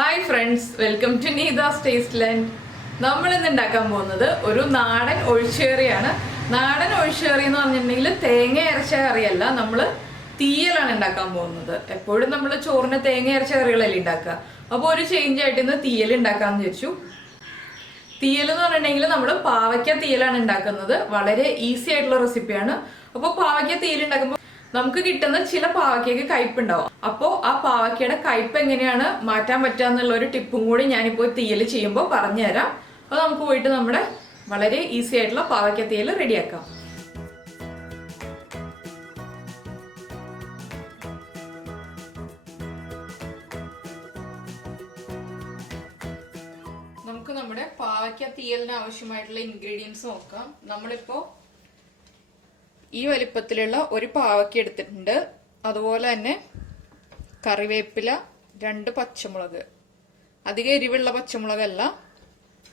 Hi friends, welcome to Neetha's taste land. നമ്മൾ ഇന്ന് ഉണ്ടാക്കാൻ പോകുന്നത് ഒരു നാടൻ ഒഴിച്ചുകറിയാണ്. നാടൻ ഒഴിച്ചുകറി എന്ന് പറഞ്ഞിട്ടുണ്ടെങ്കിൽ തേങ്ങ അരച്ച കറിയല്ല, നമ്മൾ തീയലാണ് ഉണ്ടാക്കാൻ പോകുന്നത്. എപ്പോഴും നമ്മൾ ചോറിന് തേങ്ങ അരച്ച കറികളല്ലേ ഉണ്ടാക്കുക. അപ്പോൾ ഒരു ചേഞ്ച് ആയിട്ട് ഇന്ന് തീയൽ ഉണ്ടാക്കാമെന്ന് വെച്ചു. തീയൽ എന്ന് പറഞ്ഞിട്ടുണ്ടെങ്കിൽ നമ്മൾ പാവയ്ക്ക തീയലാണ് ഉണ്ടാക്കുന്നത്. വളരെ ഈസി ആയിട്ടുള്ള റെസിപ്പിയാണ്. അപ്പോൾ പാവയ്ക്ക തീയൽ ഉണ്ടാക്കുമ്പോൾ നമുക്ക് കിട്ടുന്ന ചില പാവയ്ക്കയ്ക്ക് കയ്പുണ്ടാവും. അപ്പോൾ ആ പാവയ്ക്കയുടെ കയ്പ് എങ്ങനെയാണ് മാറ്റാൻ പറ്റുക എന്നുള്ള ഒരു ടിപ്പും കൂടി ഞാനിപ്പോൾ തീയൽ ചെയ്യുമ്പോൾ പറഞ്ഞുതരാം. അപ്പോൾ നമുക്ക് പോയിട്ട് നമ്മുടെ വളരെ ഈസി ആയിട്ടുള്ള പാവയ്ക്ക തീയൽ റെഡിയാക്കാം. നമുക്ക് നമ്മുടെ പാവയ്ക്ക തീയലിന് ആവശ്യമായിട്ടുള്ള ഇൻഗ്രീഡിയൻസ് നോക്കാം. നമ്മളിപ്പോ ഈ വലിപ്പത്തിലുള്ള ഒരു പാവയ്ക്ക എടുത്തിട്ടുണ്ട്. അതുപോലെ തന്നെ കറിവേപ്പില, 2 പച്ചമുളക്, അധികം എരിവുള്ള പച്ചമുളകല്ല.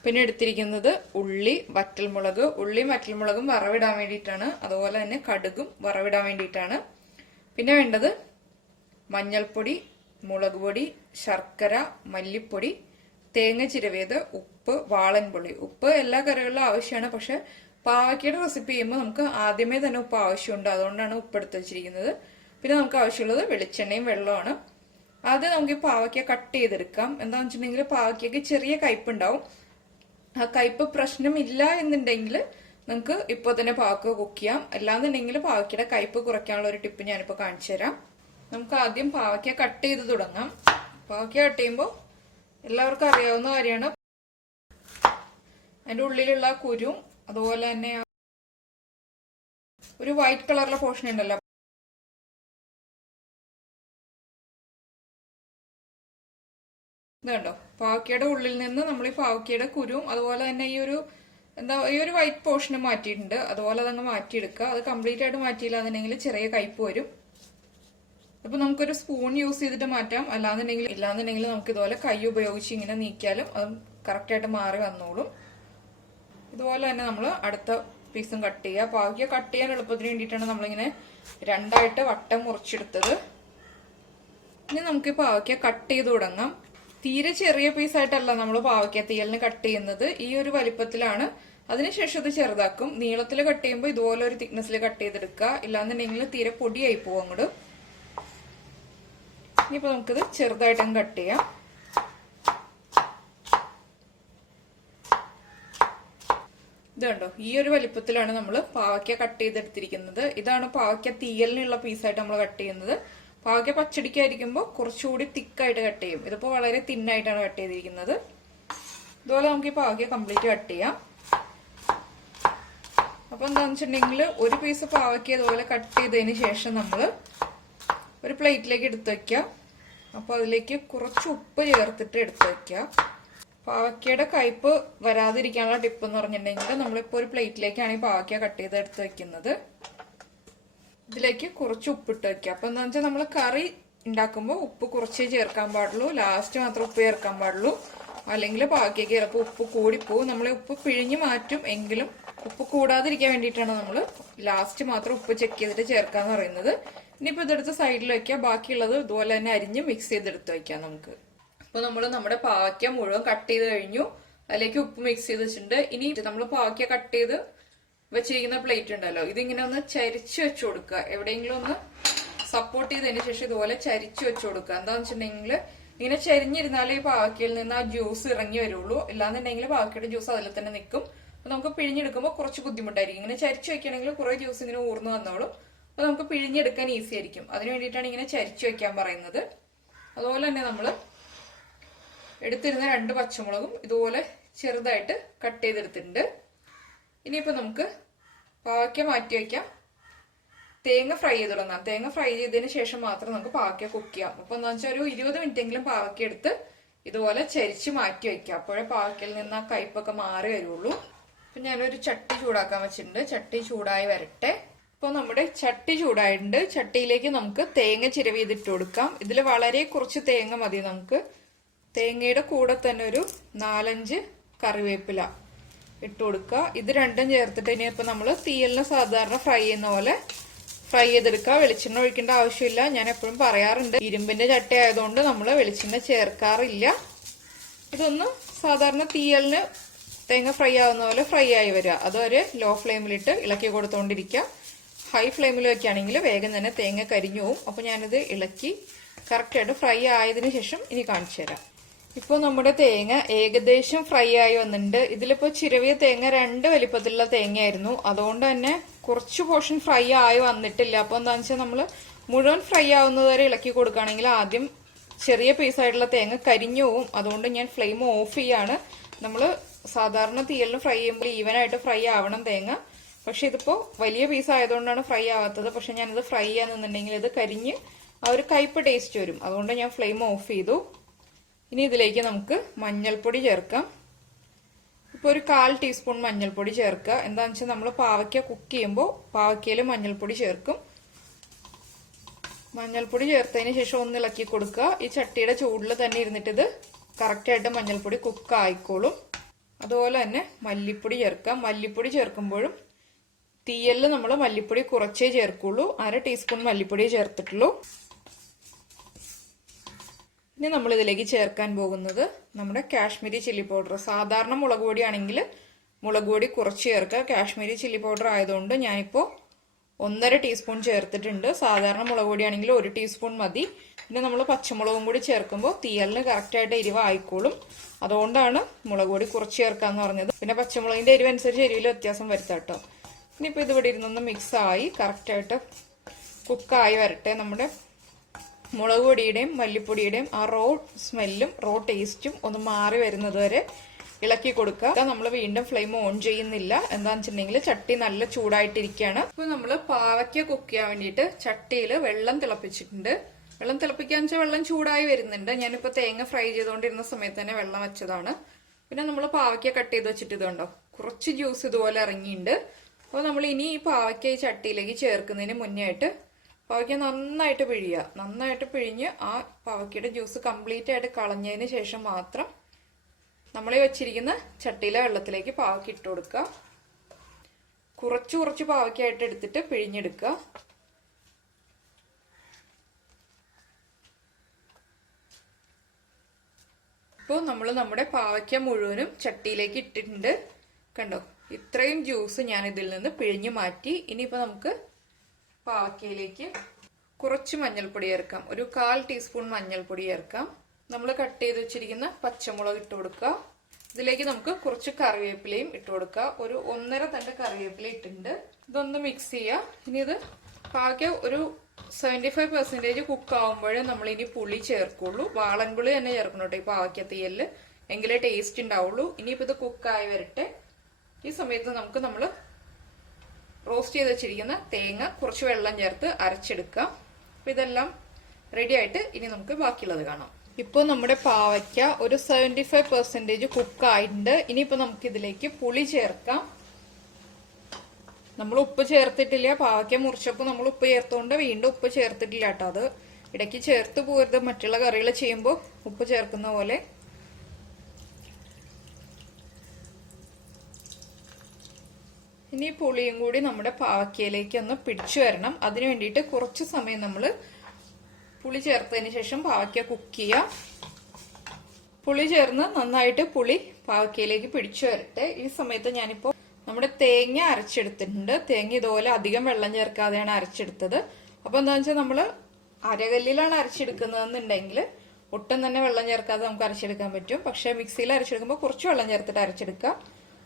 പിന്നെ എടുത്തിരിക്കുന്നത് ഉള്ളി, വറ്റൽമുളക്. ഉള്ളിയും വറ്റൽമുളകും വറവിടാൻ വേണ്ടിയിട്ടാണ്. അതുപോലെ തന്നെ കടുകും വറവിടാൻ വേണ്ടിയിട്ടാണ്. പിന്നെ വേണ്ടത് മഞ്ഞൾപ്പൊടി, മുളക് പൊടി, ശർക്കര, മല്ലിപ്പൊടി, തേങ്ങ ചിരവിയത്, ഉപ്പ്, വാളൻപുളി. ഉപ്പ് എല്ലാ കറികളിലും ആവശ്യമാണ്. പക്ഷെ പാവയ്ക്കയുടെ റെസിപ്പി ചെയ്യുമ്പോൾ നമുക്ക് ആദ്യമേ തന്നെ ഉപ്പ് ആവശ്യമുണ്ട്. അതുകൊണ്ടാണ് ഉപ്പ് എടുത്ത് വെച്ചിരിക്കുന്നത്. പിന്നെ നമുക്ക് ആവശ്യമുള്ളത് വെളിച്ചെണ്ണയും വെള്ളമാണ്. ആദ്യം നമുക്ക് ഈ പാവയ്ക്ക കട്ട് ചെയ്തെടുക്കാം. എന്താണെന്ന് വെച്ചിട്ടുണ്ടെങ്കിൽ പാവയ്ക്കയ്ക്ക് ചെറിയ കയ്പുണ്ടാവും. ആ കയ്പ് പ്രശ്നമില്ല എന്നുണ്ടെങ്കിൽ നമുക്ക് ഇപ്പോൾ തന്നെ പാവയ്ക്ക കുക്ക് ചെയ്യാം. അല്ലാന്നുണ്ടെങ്കിൽ പാവയ്ക്കയുടെ കയ്പ് കുറയ്ക്കാനുള്ള ഒരു ടിപ്പ് ഞാനിപ്പോൾ കാണിച്ചു തരാം. നമുക്ക് ആദ്യം പാവയ്ക്ക കട്ട് ചെയ്ത് തുടങ്ങാം. പാവയ്ക്ക കട്ട് ചെയ്യുമ്പോൾ എല്ലാവർക്കും അറിയാവുന്ന കാര്യമാണ്. അതിൻ്റെ ഉള്ളിലുള്ള കുരു, അതുപോലെ തന്നെ ഒരു വൈറ്റ് കളറിലെ പോർഷൻ ഉണ്ടല്ലോ, ഇത് കണ്ടോ. പാവയ്ക്കയുടെ ഉള്ളിൽ നിന്ന് നമ്മൾ ഈ പാവയ്ക്കയുടെ കുരുവും അതുപോലെ തന്നെ ഈ ഒരു വൈറ്റ് പോർഷന് മാറ്റിയിട്ടുണ്ട്. അതുപോലെ അതങ്ങ് മാറ്റിയെടുക്കുക. അത് കംപ്ലീറ്റ് ആയിട്ട് മാറ്റിയില്ല എന്നുണ്ടെങ്കിൽ ചെറിയ കയ്പ് വരും. അപ്പൊ നമുക്കൊരു സ്പൂൺ യൂസ് ചെയ്തിട്ട് മാറ്റാം. ഇല്ലാന്നുണ്ടെങ്കിൽ നമുക്ക് ഇതുപോലെ കൈ ഉപയോഗിച്ച് ഇങ്ങനെ നീക്കിയാലും അത് കറക്റ്റായിട്ട് മാറി വന്നോളും. ഇതുപോലെ തന്നെ നമ്മൾ അടുത്ത പീസും കട്ട് ചെയ്യുക. പാവയ്ക്ക കട്ട് ചെയ്യാൻ എളുപ്പത്തിന് വേണ്ടിയിട്ടാണ് നമ്മളിങ്ങനെ 2ആയിട്ട് വട്ടം മുറിച്ചെടുത്തത്. ഇനി നമുക്ക് ഈ പാവയ്ക്ക കട്ട് ചെയ്ത് തുടങ്ങാം. തീരെ ചെറിയ പീസായിട്ടല്ല നമ്മൾ പാവയ്ക്ക തീയലിന് കട്ട് ചെയ്യുന്നത്. ഈ ഒരു വലിപ്പത്തിലാണ്. അതിനുശേഷം ഇത് ചെറുതാക്കും. നീളത്തിൽ കട്ട് ചെയ്യുമ്പോൾ ഇതുപോലെ ഒരു തിക്നെസ്സിൽ കട്ട് ചെയ്തെടുക്കുക. ഇല്ലാന്നുണ്ടെങ്കിൽ തീരെ പൊടിയായി പോകും അങ്ങോട്ട്. ഇനിയിപ്പോൾ നമുക്കിത് ചെറുതായിട്ടങ്ങ് കട്ട് ചെയ്യാം. ഇത് കണ്ടോ, ഈ ഒരു വലിപ്പത്തിലാണ് നമ്മൾ പാവയ്ക്ക കട്ട് ചെയ്തെടുത്തിരിക്കുന്നത്. ഇതാണ് പാവയ്ക്ക തീയലിനുള്ള പീസായിട്ട് നമ്മൾ കട്ട് ചെയ്യുന്നത്. പാവയ്ക്ക പച്ചടിക്കായിരിക്കുമ്പോൾ കുറച്ചുകൂടി തിക്കായിട്ട് കട്ട് ചെയ്യും. ഇതിപ്പോൾ വളരെ തിന്നായിട്ടാണ് കട്ട് ചെയ്തിരിക്കുന്നത്. ഇതുപോലെ നമുക്ക് ഈ പാവയ്ക്ക കംപ്ലീറ്റ് കട്ട് ചെയ്യാം. അപ്പൊ എന്താണെന്ന് വെച്ചിട്ടുണ്ടെങ്കിൽ ഒരു പീസ് പാവയ്ക്ക ഇതുപോലെ കട്ട് ചെയ്തതിന് ശേഷം നമ്മൾ ഒരു പ്ലേറ്റിലേക്ക് എടുത്തു വെക്കുക. അപ്പൊ അതിലേക്ക് കുറച്ച് ഉപ്പ് ചേർത്തിട്ട് എടുത്തു വെക്കുക. പാവയ്ക്കയുടെ കയ്പ് വരാതിരിക്കാനുള്ള ടിപ്പ് എന്ന് പറഞ്ഞിട്ടുണ്ടെങ്കിൽ നമ്മളിപ്പോൾ ഒരു പ്ലേറ്റിലേക്കാണ് ഈ പാവയ്ക്ക കട്ട് ചെയ്ത് എടുത്ത് വെക്കുന്നത്. ഇതിലേക്ക് കുറച്ച് ഉപ്പിട്ട് വെക്കുക. അപ്പൊ എന്താണെന്ന് വെച്ചാൽ നമ്മൾ കറി ഉണ്ടാക്കുമ്പോൾ ഉപ്പ് കുറച്ചേ ചേർക്കാൻ പാടുള്ളൂ. ലാസ്റ്റ് മാത്രം ഉപ്പ് ചേർക്കാൻ പാടുള്ളൂ. അല്ലെങ്കിൽ പാവയ്ക്കയ്ക്ക് ചിലപ്പോൾ ഉപ്പ് കൂടിപ്പോവും. നമ്മൾ ഉപ്പ് പിഴിഞ്ഞ് മാറ്റും. എങ്കിലും ഉപ്പ് കൂടാതിരിക്കാൻ വേണ്ടിയിട്ടാണ് നമ്മൾ ലാസ്റ്റ് മാത്രം ഉപ്പ് ചെക്ക് ചെയ്തിട്ട് ചേർക്കാന്ന് പറയുന്നത്. ഇനിയിപ്പോൾ ഇതെടുത്ത് സൈഡിൽ വെക്കുക. ബാക്കിയുള്ളത് ഇതുപോലെ തന്നെ അരിഞ്ഞ് മിക്സ് ചെയ്തെടുത്ത് വെക്കാം നമുക്ക്. അപ്പൊ നമ്മൾ നമ്മുടെ പാവയ്ക്ക മുഴുവൻ കട്ട് ചെയ്ത് കഴിഞ്ഞു. അതിലേക്ക് ഉപ്പ് മിക്സ് ചെയ്ത് വെച്ചിട്ടുണ്ട്. ഇനി നമ്മൾ പാവയ്ക്ക കട്ട് ചെയ്ത് വെച്ചിരിക്കുന്ന പ്ലേറ്റ് ഉണ്ടല്ലോ, ഇതിങ്ങനെ ഒന്ന് ചരിച്ചു വെച്ചു കൊടുക്കുക. എവിടെയെങ്കിലും ഒന്ന് സപ്പോർട്ട് ചെയ്തതിന് ശേഷം ഇതുപോലെ ചരിച്ചു വെച്ചു കൊടുക്കുക. എന്താന്ന് വെച്ചിട്ടുണ്ടെങ്കിൽ ഇങ്ങനെ ചരിഞ്ഞിരുന്നാലേ ഈ പാവയ്ക്കയിൽ നിന്ന് ആ ജ്യൂസ് ഇറങ്ങി വരുള്ളൂ. ഇല്ലാന്നുണ്ടെങ്കിൽ പാവയ്ക്കയുടെ ജ്യൂസ് അതിൽ തന്നെ നിൽക്കും. അപ്പൊ നമുക്ക് പിഴിഞ്ഞെടുക്കുമ്പോൾ കുറച്ച് ബുദ്ധിമുട്ടായിരിക്കും. ഇങ്ങനെ ചരിച്ചു വെക്കുകയാണെങ്കിൽ കുറെ ജ്യൂസ് ഇങ്ങനെ ഊർന്നു വന്നോളും. അപ്പൊ നമുക്ക് പിഴിഞ്ഞെടുക്കാൻ ഈസി ആയിരിക്കും. അതിന് വേണ്ടിയിട്ടാണ് ഇങ്ങനെ ചരിച്ചു വെക്കാൻ പറയുന്നത്. അതുപോലെ തന്നെ നമ്മൾ എടുത്തിരുന്ന 2 പച്ചമുളകും ഇതുപോലെ ചെറുതായിട്ട് കട്ട് ചെയ്തെടുത്തിട്ടുണ്ട്. ഇനിയിപ്പോൾ നമുക്ക് പാവയ്ക്ക മാറ്റി വയ്ക്കാം. തേങ്ങ ഫ്രൈ ചെയ്ത് തുടങ്ങാം. തേങ്ങ ഫ്രൈ ചെയ്തതിന് ശേഷം മാത്രം നമുക്ക് പാവയ്ക്ക കുക്ക് ചെയ്യാം. അപ്പൊ എന്താ വെച്ചാൽ ഒരു 20 മിനിറ്റെങ്കിലും പാവയ്ക്ക എടുത്ത് ഇതുപോലെ ചരിച്ച് മാറ്റി വയ്ക്കാം. അപ്പോഴേ പാവയ്ക്കയിൽ നിന്ന് ആ കയ്പൊക്കെ മാറി വരുള്ളൂ. അപ്പൊ ഞാനൊരു ചട്ടി ചൂടാക്കാൻ വെച്ചിട്ടുണ്ട്. ചട്ടി ചൂടായി വരട്ടെ. ഇപ്പൊ നമ്മുടെ ചട്ടി ചൂടായിട്ടുണ്ട്. ചട്ടിയിലേക്ക് നമുക്ക് തേങ്ങ ചിരവി ചെയ്തിട്ട് കൊടുക്കാം. ഇതിൽ വളരെ കുറച്ച് തേങ്ങ മതി നമുക്ക്. തേങ്ങയുടെ കൂടെ തന്നെ ഒരു 4-5 കറിവേപ്പില ഇട്ട് കൊടുക്കുക. ഇത് രണ്ടും ചേർത്തിട്ട് ഇനിയിപ്പോൾ നമ്മൾ തീയലിന് സാധാരണ ഫ്രൈ ചെയ്യുന്ന പോലെ ഫ്രൈ ചെയ്തെടുക്കുക. വെളിച്ചെണ്ണ ഒഴിക്കേണ്ട ആവശ്യമില്ല. ഞാൻ എപ്പോഴും പറയാറുണ്ട്, ഇരുമ്പിന്റെ ചട്ടി ആയതുകൊണ്ട് നമ്മൾ വെളിച്ചെണ്ണ ചേർക്കാറില്ല. ഇതൊന്ന് സാധാരണ തീയലിന് തേങ്ങ ഫ്രൈ ആവുന്ന പോലെ ഫ്രൈ ആയി വരിക. അതുവരെ ലോ ഫ്ലെയിമിലിട്ട് ഇളക്കി കൊടുത്തോണ്ടിരിക്കുക. ഹൈ ഫ്ലെയിമിൽ വെക്കുകയാണെങ്കിൽ വേഗം തന്നെ തേങ്ങ കരിഞ്ഞു പോവും. അപ്പോൾ ഞാനിത് ഇളക്കി കറക്റ്റായിട്ട് ഫ്രൈ ആയതിനു ശേഷം ഇനി കാണിച്ചു തരാം. ഇപ്പോൾ നമ്മുടെ തേങ്ങ ഏകദേശം ഫ്രൈ ആയി വന്നിട്ടുണ്ട്. ഇതിലിപ്പോൾ ചിരവിയ തേങ്ങ 2 വലിപ്പത്തിലുള്ള തേങ്ങയായിരുന്നു. അതുകൊണ്ട് തന്നെ കുറച്ച് പോർഷൻ ഫ്രൈ ആയി വന്നിട്ടില്ല. അപ്പോൾ എന്താണെന്ന് വെച്ചാൽ നമ്മൾ മുഴുവൻ ഫ്രൈ ആവുന്നത് വരെ ഇളക്കി കൊടുക്കുകയാണെങ്കിൽ ആദ്യം ചെറിയ പീസായിട്ടുള്ള തേങ്ങ കരിഞ്ഞു പോവും. അതുകൊണ്ട് ഞാൻ ഫ്ലെയിം ഓഫ് ചെയ്യാണ്. നമ്മൾ സാധാരണ തീയലിന് ഫ്രൈ ചെയ്യുമ്പോൾ ഈവനായിട്ട് ഫ്രൈ ആവണം തേങ്ങ. പക്ഷെ ഇതിപ്പോൾ വലിയ പീസ് ആയതുകൊണ്ടാണ് ഫ്രൈ ആവാത്തത്. പക്ഷെ ഞാനിത് ഫ്രൈ ചെയ്യാന്നുണ്ടെങ്കിൽ ഇത് കരിഞ്ഞ് ആ ഒരു കയ്പ് ടേസ്റ്റ് വരും. അതുകൊണ്ട് ഞാൻ ഫ്ലെയിം ഓഫ് ചെയ്തു. ഇനി ഇതിലേക്ക് നമുക്ക് മഞ്ഞൾപ്പൊടി ചേർക്കാം. ഇപ്പോൾ ഒരു 1/4 ടീസ്പൂൺ മഞ്ഞൾപ്പൊടി ചേർക്കുക. എന്താണെന്ന് വെച്ചാൽ നമ്മൾ പാവയ്ക്ക കുക്ക് ചെയ്യുമ്പോൾ പാവയ്ക്കയിൽ മഞ്ഞൾപ്പൊടി ചേർക്കും. മഞ്ഞൾപ്പൊടി ചേർത്തതിന് ശേഷം ഒന്ന് ഇളക്കി കൊടുക്കുക. ഈ ചട്ടിയുടെ ചൂടിൽ തന്നെ ഇരുന്നിട്ട് ഇത് കറക്റ്റായിട്ട് മഞ്ഞൾപ്പൊടി കുക്ക് ആയിക്കോളും. അതുപോലെ തന്നെ മല്ലിപ്പൊടി ചേർക്കാം. മല്ലിപ്പൊടി ചേർക്കുമ്പോഴും തീയലിൽ നമ്മൾ മല്ലിപ്പൊടി കുറച്ചേ ചേർക്കുള്ളൂ. 1/2 ടീസ്പൂൺ മല്ലിപ്പൊടി ചേർത്തിട്ടുള്ളൂ. ഇനി നമ്മൾ ഇതിലേക്ക് ചേർക്കാൻ പോകുന്നത് നമ്മുടെ കാശ്മീരി ചില്ലി പൗഡർ. സാധാരണ മുളക് പൊടിയാണെങ്കിൽ മുളക് പൊടി കുറച്ച് ചേർക്കുക. കാശ്മീരി ചില്ലി പൗഡർ ആയതുകൊണ്ട് ഞാനിപ്പോൾ 1/2 ടീസ്പൂൺ ചേർത്തിട്ടുണ്ട്. സാധാരണ മുളക് പൊടിയാണെങ്കിൽ 1 ടീസ്പൂൺ മതി. പിന്നെ നമ്മൾ പച്ചമുളകും കൂടി ചേർക്കുമ്പോൾ തീയലിന് കറക്റ്റായിട്ട് എരിവ് ആയിക്കോളും. അതുകൊണ്ടാണ് മുളക് പൊടി കുറച്ച് ചേർക്കാന്ന് പറഞ്ഞത്. പിന്നെ പച്ചമുളകിന്റെ എരിവ് അനുസരിച്ച് എരിവിൽ വ്യത്യാസം വരുത്താം കേട്ടോ. ഇനിയിപ്പോൾ ഇതിവിടെ ഇരുന്നൊന്ന് മിക്സ് ആയി കറക്റ്റായിട്ട് കുക്കായി വരട്ടെ. നമ്മുടെ മുളക് പൊടിയുടെയും മല്ലിപ്പൊടിയുടെയും ആ റോ സ്മെല്ലും റോ ടേസ്റ്റും ഒന്ന് മാറി വരുന്നത് വരെ ഇളക്കി കൊടുക്കുക. നമ്മൾ വീണ്ടും ഫ്ലെയിം ഓൺ ചെയ്യുന്നില്ല. എന്താണെന്ന് വെച്ചിട്ടുണ്ടെങ്കിൽ ചട്ടി നല്ല ചൂടായിട്ടിരിക്കുകയാണ്. ഇപ്പൊ നമ്മൾ പാവയ്ക്ക കുക്ക് ചെയ്യാൻ വേണ്ടിയിട്ട് ചട്ടിയിൽ വെള്ളം തിളപ്പിച്ചിട്ടുണ്ട്. വെള്ളം തിളപ്പിക്കാന്ന് വെച്ചാൽ വെള്ളം ചൂടായി വരുന്നുണ്ട്. ഞാനിപ്പോൾ തേങ്ങ ഫ്രൈ ചെയ്തുകൊണ്ടിരുന്ന സമയത്ത് തന്നെ വെള്ളം വെച്ചതാണ്. പിന്നെ നമ്മൾ പാവയ്ക്ക കട്ട് ചെയ്ത് വെച്ചിട്ട് ഇതുണ്ടോ കുറച്ച് ജ്യൂസ് ഇതുപോലെ ഇറങ്ങിയിട്ടുണ്ട്. അപ്പോൾ നമ്മൾ ഇനി ഈ പാവയ്ക്ക ഈ ചട്ടിയിലേക്ക് ചേർക്കുന്നതിന് മുന്നേ ആയിട്ട് പാവയ്ക്ക നന്നായിട്ട് പിഴിയുക. നന്നായിട്ട് പിഴിഞ്ഞ് ആ പാവയ്ക്കയുടെ ജ്യൂസ് കംപ്ലീറ്റ് ആയിട്ട് കളഞ്ഞതിന് ശേഷം മാത്രം നമ്മളീ വെച്ചിരിക്കുന്ന ചട്ടിയിലെ വെള്ളത്തിലേക്ക് പാവയ്ക്ക ഇട്ട് കൊടുക്കുക. കുറച്ച് പാവയ്ക്കായിട്ട് എടുത്തിട്ട് പിഴിഞ്ഞെടുക്കുക. ഇപ്പോൾ നമ്മൾ നമ്മുടെ പാവയ്ക്ക മുഴുവനും ചട്ടിയിലേക്ക് ഇട്ടിട്ടുണ്ട്. കണ്ടോ, ഇത്രയും ജ്യൂസ് ഞാൻ ഇതിൽ നിന്ന് പിഴിഞ്ഞു മാറ്റി. ഇനിയിപ്പോൾ നമുക്ക് പാവയ്ക്കയിലേക്ക് കുറച്ച് മഞ്ഞൾപ്പൊടി ചേർക്കാം. ഒരു 1/4 ടീസ്പൂൺ മഞ്ഞൾപ്പൊടി ചേർക്കാം. നമ്മൾ കട്ട് ചെയ്ത് വെച്ചിരിക്കുന്ന പച്ചമുളക് ഇട്ട് കൊടുക്കുക. ഇതിലേക്ക് നമുക്ക് കുറച്ച് കറിവേപ്പിലയും ഇട്ട് കൊടുക്കുക. ഒരു 1.5 തണ്ട് കറിവേപ്പില ഇട്ടിട്ടുണ്ട്. ഇതൊന്ന് മിക്സ് ചെയ്യുക. ഇനി ഇത് പാവയ്ക്ക ഒരു 75% കുക്ക് ആവുമ്പോഴേ നമ്മൾ ഇനി പുളി ചേർക്കുള്ളൂ. വാളൻപുളി തന്നെ ചേർക്കണം കേട്ടോ ഈ പാവയ്ക്ക തീയലിൽ, എങ്കിലേ ടേസ്റ്റ് ഉണ്ടാവുള്ളൂ. ഇനിയിപ്പോൾ ഇത് കുക്കായി വരട്ടെ. ഈ സമയത്ത് നമുക്ക് നമ്മൾ റോസ്റ്റ് ചെയ്ത് വെച്ചിരിക്കുന്ന തേങ്ങ കുറച്ച് വെള്ളം ചേർത്ത് അരച്ചെടുക്കാം. അപ്പൊ ഇതെല്ലാം റെഡി ആയിട്ട് ഇനി നമുക്ക് ബാക്കിയുള്ളത് കാണാം. ഇപ്പോൾ നമ്മുടെ പാവയ്ക്ക ഒരു 75% കുക്ക് ആയിട്ടുണ്ട്. ഇനിയിപ്പോൾ നമുക്ക് ഇതിലേക്ക് പുളി ചേർക്കാം. നമ്മൾ ഉപ്പ് ചേർത്തിട്ടില്ല. പാവയ്ക്ക മുറിച്ചപ്പോൾ നമ്മൾ ഉപ്പ് ചേർത്തുകൊണ്ട് വീണ്ടും ഉപ്പ് ചേർത്തിട്ടില്ല കേട്ടോ. അത് ഇടയ്ക്ക് ചേർത്ത് പോരുത്, മറ്റുള്ള കറികൾ ചെയ്യുമ്പോൾ ഉപ്പ് ചേർക്കുന്ന പോലെ. ഇനി പുളിയും കൂടി നമ്മുടെ പാവയ്ക്കയിലേക്ക് ഒന്ന് പിടിച്ചു വരണം. അതിനു വേണ്ടിയിട്ട് കുറച്ച് സമയം നമ്മൾ പുളി ചേർത്തതിന് ശേഷം പാവയ്ക്ക കുക്ക് ചെയ്യുക. പുളി ചേർന്ന് നന്നായിട്ട് പുളി പാവയ്ക്കയിലേക്ക് പിടിച്ചു വരട്ടെ. ഈ സമയത്ത് ഞാനിപ്പോൾ നമ്മുടെ തേങ്ങ അരച്ചെടുത്തിട്ടുണ്ട്. തേങ്ങ ഇതുപോലെ അധികം വെള്ളം ചേർക്കാതെയാണ് അരച്ചെടുത്തത്. അപ്പോൾ എന്താണെന്ന് വെച്ചാൽ നമ്മൾ അരകല്ലിലാണ് അരച്ചെടുക്കുന്നതെന്നുണ്ടെങ്കിൽ ഒട്ടും തന്നെ വെള്ളം ചേർക്കാതെ നമുക്ക് അരച്ചെടുക്കാൻ പറ്റും. പക്ഷെ മിക്സിയിൽ അരച്ചെടുക്കുമ്പോൾ കുറച്ച് വെള്ളം ചേർത്തിട്ട് അരച്ചെടുക്കുക.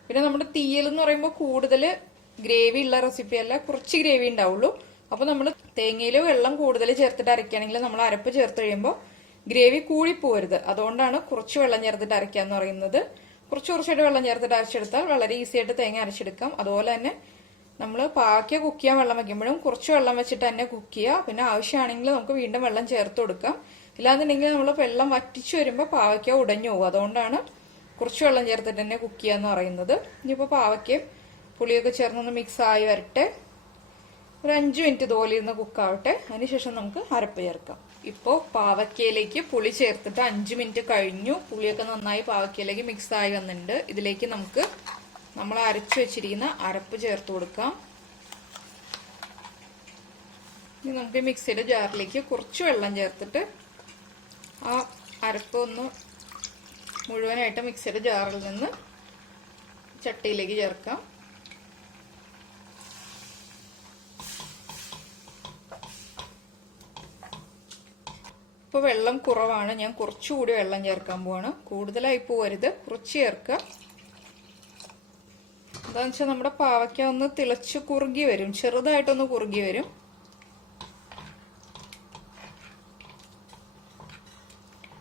പിന്നെ നമ്മുടെ തീയൽ എന്ന് പറയുമ്പോൾ കൂടുതൽ ഗ്രേവി ഉള്ള റെസിപ്പി അല്ല, കുറച്ച് ഗ്രേവി ഉണ്ടാവുള്ളൂ. അപ്പോൾ നമ്മൾ തേങ്ങയിൽ വെള്ളം കൂടുതൽ ചേർത്തിട്ട് അരയ്ക്കുകയാണെങ്കിൽ നമ്മൾ അരപ്പ് ചേർത്ത് കഴിയുമ്പോൾ ഗ്രേവി കൂടിപ്പോരുത്. അതുകൊണ്ടാണ് കുറച്ച് വെള്ളം ചേർത്തിട്ട് അരയ്ക്കാന്ന് പറയുന്നത്. കുറച്ചായിട്ട് വെള്ളം ചേർത്തിട്ട് അരച്ചെടുത്താൽ വളരെ ഈസി ആയിട്ട് തേങ്ങ അരച്ചെടുക്കാം. അതുപോലെ തന്നെ നമ്മൾ പാവയ്ക്ക കുക്ക് ചെയ്യാൻ വെള്ളം വെക്കുമ്പോഴും കുറച്ച് വെള്ളം വെച്ചിട്ട് തന്നെ കുക്ക് ചെയ്യുക. പിന്നെ ആവശ്യമാണെങ്കിൽ നമുക്ക് വീണ്ടും വെള്ളം ചേർത്ത് കൊടുക്കാം. ഇല്ലാന്നുണ്ടെങ്കിൽ നമ്മൾ വെള്ളം വറ്റിച്ചു വരുമ്പോൾ പാവയ്ക്ക ഉടഞ്ഞു പോകും. അതുകൊണ്ടാണ് കുറച്ച് വെള്ളം ചേർത്തിട്ട് തന്നെ കുക്ക് ചെയ്യാന്ന് പറയുന്നത്. ഇനിയിപ്പോൾ പാവയ്ക്കയും പുളിയൊക്കെ ചേർന്നൊന്ന് മിക്സ് ആയി വരട്ടെ. ഒരു 5 മിനിറ്റ് ഇതുപോലെ ഇരുന്ന് കുക്കാവട്ടെ. അതിനുശേഷം നമുക്ക് അരപ്പ് ചേർക്കാം. ഇപ്പോൾ പാവയ്ക്കയിലേക്ക് പുളി ചേർത്തിട്ട് 5 മിനിറ്റ് കഴിഞ്ഞു. പുളിയൊക്കെ നന്നായി പാവയ്ക്കയിലേക്ക് മിക്സ് ആയി വന്നിട്ടുണ്ട്. ഇതിലേക്ക് നമുക്ക് നമ്മൾ അരച്ചു വെച്ചിരിക്കുന്ന അരപ്പ് ചേർത്ത് കൊടുക്കാം. ഇനി നമുക്ക് മിക്സിയുടെ ജാറിലേക്ക് കുറച്ച് വെള്ളം ചേർത്തിട്ട് ആ അരപ്പ് ഒന്ന് മുഴുവനായിട്ട് മിക്സിയുടെ ജാറിൽ നിന്ന് ചട്ടിയിലേക്ക് ചേർക്കാം. ഇപ്പോൾ വെള്ളം കുറവാണ്, ഞാൻ കുറച്ചുകൂടി വെള്ളം ചേർക്കാൻ പോവാണ്. കൂടുതലായി പോവരുത്, കുറച്ച് ചേർക്കുക. എന്താണെന്ന് വെച്ചാൽ നമ്മുടെ പാവയ്ക്ക ഒന്ന് തിളച്ച് കുറുകി വരും, ചെറുതായിട്ടൊന്ന് കുറുകി വരും.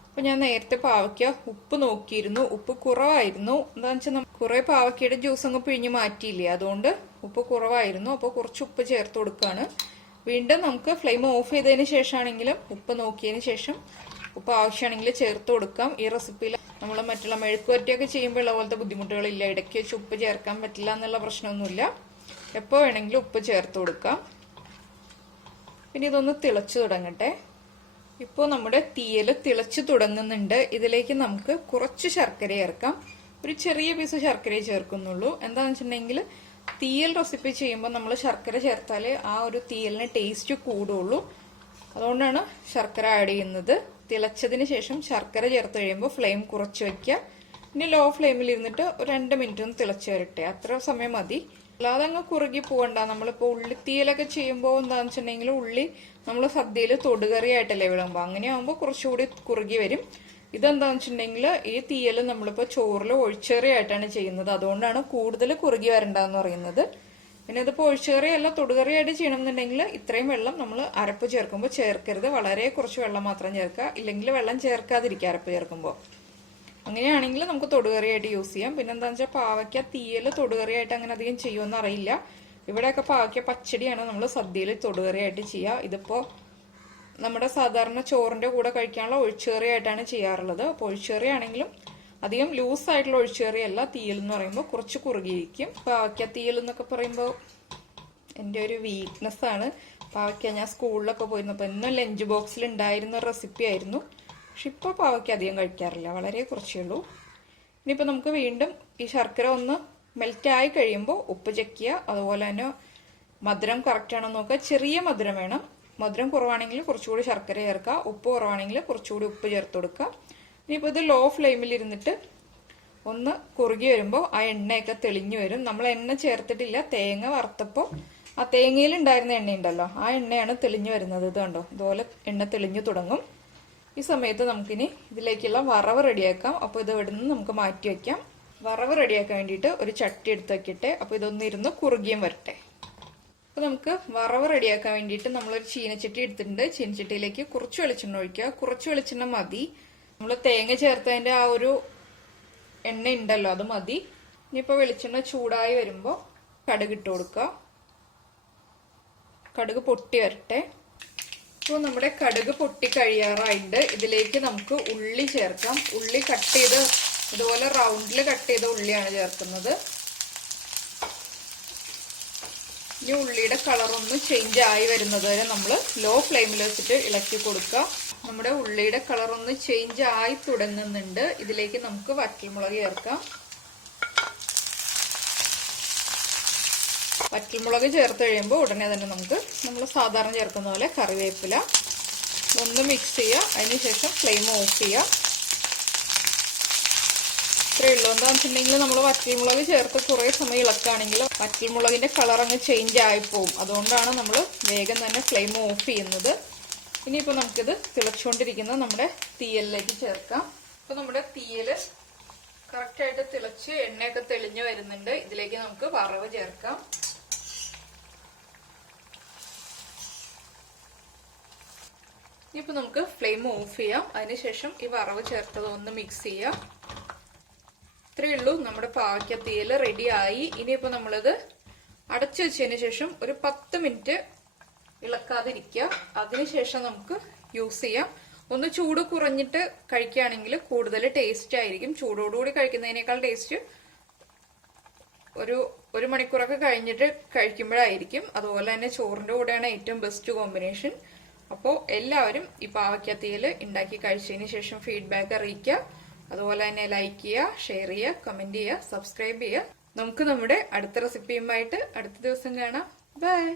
അപ്പൊ ഞാൻ നേരത്തെ പാവയ്ക്ക ഉപ്പ് നോക്കിയിരുന്നു, ഉപ്പ് കുറവായിരുന്നു. എന്താണെന്ന് വെച്ചാൽ കുറെ പാവയ്ക്കയുടെ ജ്യൂസ് അങ്ങ് പിഴിഞ്ഞ് മാറ്റിയില്ലേ, അതുകൊണ്ട് ഉപ്പ് കുറവായിരുന്നു. അപ്പോൾ കുറച്ച് ഉപ്പ് ചേർത്ത് കൊടുക്കുകയാണ്. വീണ്ടും നമുക്ക് ഫ്ലെയിം ഓഫ് ചെയ്തതിന് ശേഷമാണെങ്കിലും ഉപ്പ് നോക്കിയതിന് ശേഷം ഉപ്പ് ആവശ്യമാണെങ്കിൽ ചേർത്ത് കൊടുക്കാം. ഈ റെസിപ്പിയിൽ നമ്മൾ മറ്റുള്ള മെഴുക്കുവരട്ടിയൊക്കെ ചെയ്യുമ്പോൾ ഉള്ള പോലത്തെ ബുദ്ധിമുട്ടുകളില്ല. ഇടയ്ക്ക് വെച്ച് ഉപ്പ് ചേർക്കാൻ പറ്റില്ല എന്നുള്ള പ്രശ്നമൊന്നുമില്ല. എപ്പോൾ വേണമെങ്കിലും ഉപ്പ് ചേർത്ത് കൊടുക്കാം. പിന്നെ ഇതൊന്ന് തിളച്ചു തുടങ്ങട്ടെ. ഇപ്പോൾ നമ്മുടെ തീയൽ തിളച്ചു തുടങ്ങുന്നുണ്ട്. ഇതിലേക്ക് നമുക്ക് കുറച്ച് ശർക്കര ചേർക്കാം. ഒരു ചെറിയ പീസ് ശർക്കരയെ ചേർക്കുന്നുള്ളൂ. എന്താണെന്ന് വെച്ചിട്ടുണ്ടെങ്കിൽ തീയൽ റെസിപ്പി ചെയ്യുമ്പോൾ നമ്മൾ ശർക്കര ചേർത്താലേ ആ ഒരു തീയലിന് ടേസ്റ്റ് കൂടുള്ളൂ. അതുകൊണ്ടാണ് ശർക്കര ആഡ് ചെയ്യുന്നത്. തിളച്ചതിന് ശേഷം ശർക്കര ചേർത്ത് കഴിയുമ്പോൾ ഫ്ലെയിം കുറച്ച് വെക്കുക. ഇനി ലോ ഫ്ലെയിമിൽ ഇരുന്നിട്ട് ഒരു 2 മിനിറ്റ് ഒന്ന് തിളച്ച് വരട്ടെ, അത്ര സമയം മതി. അല്ലാതെ അങ്ങ് കുറുകി പോകണ്ട. നമ്മളിപ്പോൾ ഉള്ളിത്തീയലൊക്കെ ചെയ്യുമ്പോൾ എന്താണെന്ന് വെച്ചിട്ടുണ്ടെങ്കിൽ ഉള്ളി നമ്മൾ സദ്യയിൽ തൊടുകറിയായിട്ടല്ലേ വിളമ്പോ, അങ്ങനെ ആകുമ്പോൾ കുറച്ചുകൂടി കുറുകി വരും. ഇതെന്താന്ന് വെച്ചിട്ടുണ്ടെങ്കിൽ ഈ തീയൽ നമ്മളിപ്പോൾ ചോറിൽ ഒഴിച്ചേറിയായിട്ടാണ് ചെയ്യുന്നത്. അതുകൊണ്ടാണ് കൂടുതൽ കുറുകി വരണ്ടെന്ന് പറയുന്നത്. പിന്നെ ഇതിപ്പോൾ ഒഴിച്ചേറിയല്ല തൊടുകറിയായിട്ട് ചെയ്യണമെന്നുണ്ടെങ്കിൽ ഇത്രയും വെള്ളം നമ്മൾ അരപ്പ് ചേർക്കുമ്പോൾ ചേർക്കരുത്. വളരെ കുറച്ച് വെള്ളം മാത്രം ചേർക്കുക, ഇല്ലെങ്കിൽ വെള്ളം ചേർക്കാതിരിക്കുക അരപ്പ് ചേർക്കുമ്പോൾ. അങ്ങനെയാണെങ്കിൽ നമുക്ക് തൊടുകറിയായിട്ട് യൂസ് ചെയ്യാം. പിന്നെ എന്താണെന്ന് വെച്ചാൽ പാവയ്ക്ക തീയൽ തൊടുകറിയായിട്ട് അങ്ങനെ അധികം ചെയ്യുമെന്ന് അറിയില്ല. ഇവിടെയൊക്കെ പാവയ്ക്ക പച്ചടിയാണ് നമ്മൾ സദ്യയിൽ തൊടുകറിയായിട്ട് ചെയ്യുക. ഇതിപ്പോൾ നമ്മുടെ സാധാരണ ചോറിന്റെ കൂടെ കഴിക്കാനുള്ള ഒഴിച്ചുകറിയായിട്ടാണ് ചെയ്യാറുള്ളത്. അപ്പോൾ ഒഴിച്ചുകറിയാണെങ്കിലും അധികം ലൂസായിട്ടുള്ള ഒഴിച്ചുകറിയല്ല. തീയൽ എന്ന് പറയുമ്പോൾ കുറച്ച് കുറുകിയിരിക്കും. പാവയ്ക്ക തീയൽ എന്നൊക്കെ പറയുമ്പോൾ എൻ്റെ ഒരു വീക്ക്നെസ് ആണ്. പാവയ്ക്ക ഞാൻ സ്കൂളിലൊക്കെ പോയിരുന്നപ്പോൾ എന്നും ലഞ്ച് ബോക്സിൽ ഉണ്ടായിരുന്ന റെസിപ്പി ആയിരുന്നു. പക്ഷെ ഇപ്പോൾ പാവയ്ക്ക അധികം കഴിക്കാറില്ല, വളരെ കുറച്ചേ ഉള്ളൂ. ഇനിയിപ്പോൾ നമുക്ക് വീണ്ടും ഈ ശർക്കര ഒന്ന് മെൽറ്റായി കഴിയുമ്പോൾ ഉപ്പ് ചെക്ക് ചെയ്യുക. അതുപോലെ തന്നെ മധുരം കറക്റ്റ് ആണോ നോക്കുക. ചെറിയ മധുരം വേണം. മധുരം കുറവാണെങ്കിൽ കുറച്ചുകൂടി ശർക്കര ചേർക്കുക. ഉപ്പ് കുറവാണെങ്കിൽ കുറച്ചുകൂടി ഉപ്പ് ചേർത്ത് കൊടുക്കുക. ഇനിയിപ്പോൾ ഇത് ലോ ഫ്ലെയിമിൽ ഇരുന്നിട്ട് ഒന്ന് കുറുകി വരുമ്പോൾ ആ എണ്ണയൊക്കെ തെളിഞ്ഞു വരും. നമ്മൾ എണ്ണ ചേർത്തിട്ടില്ല, തേങ്ങ വറുത്തപ്പോൾ ആ തേങ്ങയിൽ ഉണ്ടായിരുന്ന എണ്ണയുണ്ടല്ലോ, ആ എണ്ണയാണ് തെളിഞ്ഞു വരുന്നത്. ഇത് കണ്ടോ, ഇതുപോലെ എണ്ണ തെളിഞ്ഞു തുടങ്ങും. ഈ സമയത്ത് നമുക്കിനി ഇതിലേക്കുള്ള വറവ് റെഡിയാക്കാം. അപ്പോൾ ഇത് ഇവിടെ നിന്ന് നമുക്ക് മാറ്റി വയ്ക്കാം. വറവ് റെഡിയാക്കാൻ വേണ്ടിയിട്ട് ഒരു ചട്ടി എടുത്ത് വയ്ക്കട്ടെ. അപ്പോൾ ഇതൊന്ന് ഇരുന്ന് കുറുകിയും വരട്ടെ. അപ്പോൾ നമുക്ക് വറവ് റെഡിയാക്കാൻ വേണ്ടിയിട്ട് നമ്മളൊരു ചീനച്ചട്ടി എടുത്തിട്ടുണ്ട്. ചീനച്ചട്ടിയിലേക്ക് കുറച്ച് വെളിച്ചെണ്ണ ഒഴിക്കുക. കുറച്ച് വെളിച്ചെണ്ണ മതി. നമ്മൾ തേങ്ങ ചേർത്തതിൻ്റെ ആ ഒരു എണ്ണ ഉണ്ടല്ലോ, അത് മതി. ഇനിയിപ്പോൾ വെളിച്ചെണ്ണ ചൂടായി വരുമ്പോൾ കടുക് ഇട്ട് കൊടുക്കുക. കടുക് പൊട്ടി വരട്ടെ. ഇപ്പോൾ നമ്മുടെ കടുക് പൊട്ടി കഴിയാറായിട്ട് ഇതിലേക്ക് നമുക്ക് ഉള്ളി ചേർക്കാം. ഉള്ളി കട്ട് ചെയ്ത് ഇതുപോലെ റൗണ്ടിൽ കട്ട് ചെയ്ത ഉള്ളിയാണ് ചേർക്കുന്നത്. ഈ ഉള്ളിയുടെ കളർ ഒന്ന് ചേഞ്ച് ആയി വരുന്നത് വരെ നമ്മൾ ലോ ഫ്ലെയിമിൽ വെച്ചിട്ട് ഇളക്കി കൊടുക്കുക. നമ്മുടെ ഉള്ളിയുടെ കളർ ഒന്ന് ചേഞ്ച് ആയി തുടങ്ങുന്നുണ്ട്. ഇതിലേക്ക് നമുക്ക് വറ്റൽമുളക് ചേർക്കാം. വറ്റൽമുളക് ചേർത്ത് കഴിയുമ്പോൾ ഉടനെ തന്നെ നമുക്ക് നമ്മൾ സാധാരണ ചേർക്കുന്ന പോലെ കറിവേപ്പില ഒന്ന് മിക്സ് ചെയ്യുക. അതിനുശേഷം ഫ്ലെയിം ഓഫ് ചെയ്യുക. ഇത്രയേ ഉള്ളൂ. എന്താണെന്ന് വെച്ചിട്ടുണ്ടെങ്കിൽ നമ്മൾ വറ്റൽമുളക് ചേർത്ത് കുറേ സമയം ഇളക്കുകയാണെങ്കിൽ വറ്റൽമുളകിന്റെ കളർ അങ്ങ് ചേഞ്ച് ആയിപ്പോവും. അതുകൊണ്ടാണ് നമ്മൾ വേഗം തന്നെ ഫ്ലെയിം ഓഫ് ചെയ്യുന്നത്. ഇനിയിപ്പോൾ നമുക്കിത് തിളച്ചുകൊണ്ടിരിക്കുന്ന നമ്മുടെ തീയലിലേക്ക് ചേർക്കാം. അപ്പോൾ നമ്മുടെ തീയൽ കറക്റ്റായിട്ട് തിളച്ച് എണ്ണയൊക്കെ തെളിഞ്ഞു വരുന്നുണ്ട്. ഇതിലേക്ക് നമുക്ക് വറവ് ചേർക്കാം. ഇനിയിപ്പോൾ നമുക്ക് ഫ്ലെയിം ഓഫ് ചെയ്യാം. അതിനുശേഷം ഈ വറവ് ചേർത്തത് ഒന്ന് മിക്സ് ചെയ്യാം. ഇത്രയേ ഉള്ളൂ. നമ്മുടെ പാവയ്ക്ക തീയൽ റെഡി ആയി. ഇനിയിപ്പോൾ നമ്മളിത് അടച്ചു വെച്ചതിന് ശേഷം ഒരു 10 മിനിറ്റ് ഇളക്കാതിരിക്കുക. അതിനുശേഷം നമുക്ക് യൂസ് ചെയ്യാം. ഒന്ന് ചൂട് കുറഞ്ഞിട്ട് കഴിക്കുകയാണെങ്കിൽ കൂടുതൽ ടേസ്റ്റ് ആയിരിക്കും. ചൂടോടുകൂടി കഴിക്കുന്നതിനേക്കാൾ ടേസ്റ്റ് ഒരു മണിക്കൂറൊക്കെ കഴിഞ്ഞിട്ട് കഴിക്കുമ്പോഴായിരിക്കും. അതുപോലെ തന്നെ ചോറിന്റെ കൂടെയാണ് ഏറ്റവും ബെസ്റ്റ് കോമ്പിനേഷൻ. അപ്പോൾ എല്ലാവരും ഈ പാവയ്ക്ക തീയൽ ഉണ്ടാക്കി കഴിച്ചതിന് ശേഷം ഫീഡ്ബാക്ക് അറിയിക്കുക. അതുപോലെ തന്നെ ലൈക്ക് ചെയ്യുക, ഷെയർ ചെയ്യുക, കമന്റ് ചെയ്യുക, സബ്സ്ക്രൈബ് ചെയ്യുക. നമുക്ക് നമ്മുടെ അടുത്ത റെസിപ്പിയുമായിട്ട് അടുത്ത ദിവസം കാണാം. ബൈ.